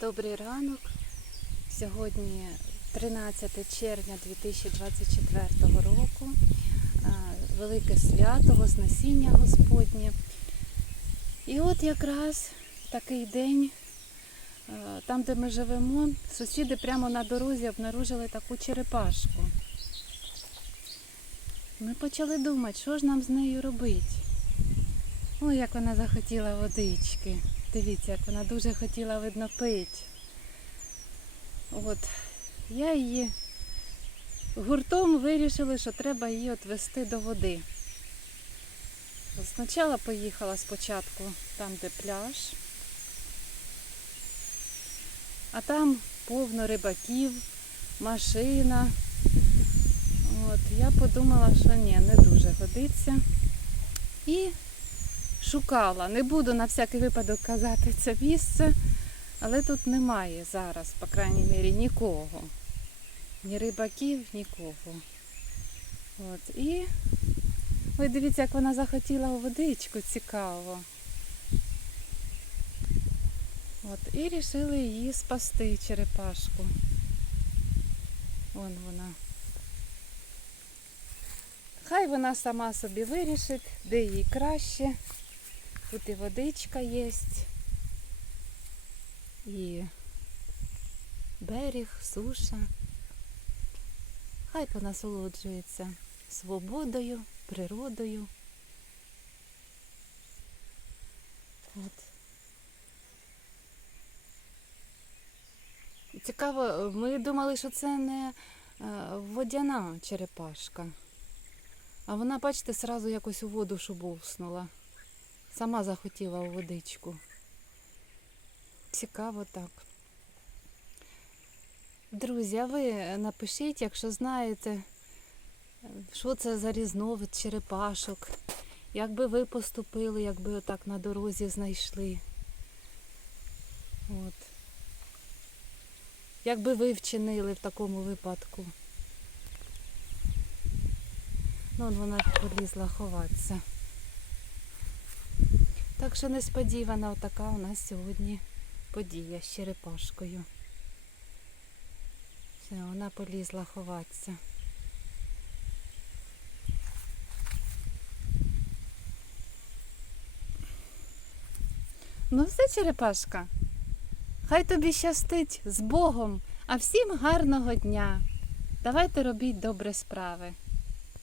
Добрий ранок. Сьогодні 13 червня 2024 року. Велике свято, Вознесіння Господнє. І от якраз такий день, там, де ми живемо, сусіди прямо на дорозі обнаружили таку черепашку. Ми почали думати, що ж нам з нею робити. Ой, як вона захотіла водички. Дивіться, як вона дуже хотіла видно пити. От, я її гуртом вирішили, що треба її отвести до води. Спочатку поїхала спочатку там, де пляж, а там повно рибаків, машина. От, я подумала, що ні, не дуже годиться. І шукала. Не буду на всякий випадок казати це місце, але тут немає зараз, по крайній мірі, нікого. Ні рибаків, нікого. От. І ой, дивіться, як вона захотіла у водичку, цікаво. От. І вирішили її спасти, черепашку. Вон вона. Хай вона сама собі вирішить, де їй краще. Тут і водичка є. І берег, суша. Хай понасолоджується свободою, природою. От. Цікаво, ми думали, що це не е, водяна черепашка. А вона, бачите, сразу якось у воду шубовснула. Сама захотіла у водичку. Цікаво так. Друзі, а ви напишіть, якщо знаєте, що це за різновид черепашок. Як би ви поступили, якби отак на дорозі знайшли. От. Як би ви вчинили в такому випадку? Ну, вона полізла ховатися. Так що несподівана отака у нас сьогодні подія з черепашкою. Все, вона полізла ховатися. Ну все, черепашка. Хай тобі щастить з Богом, а всім гарного дня. Давайте робіть добрі справи.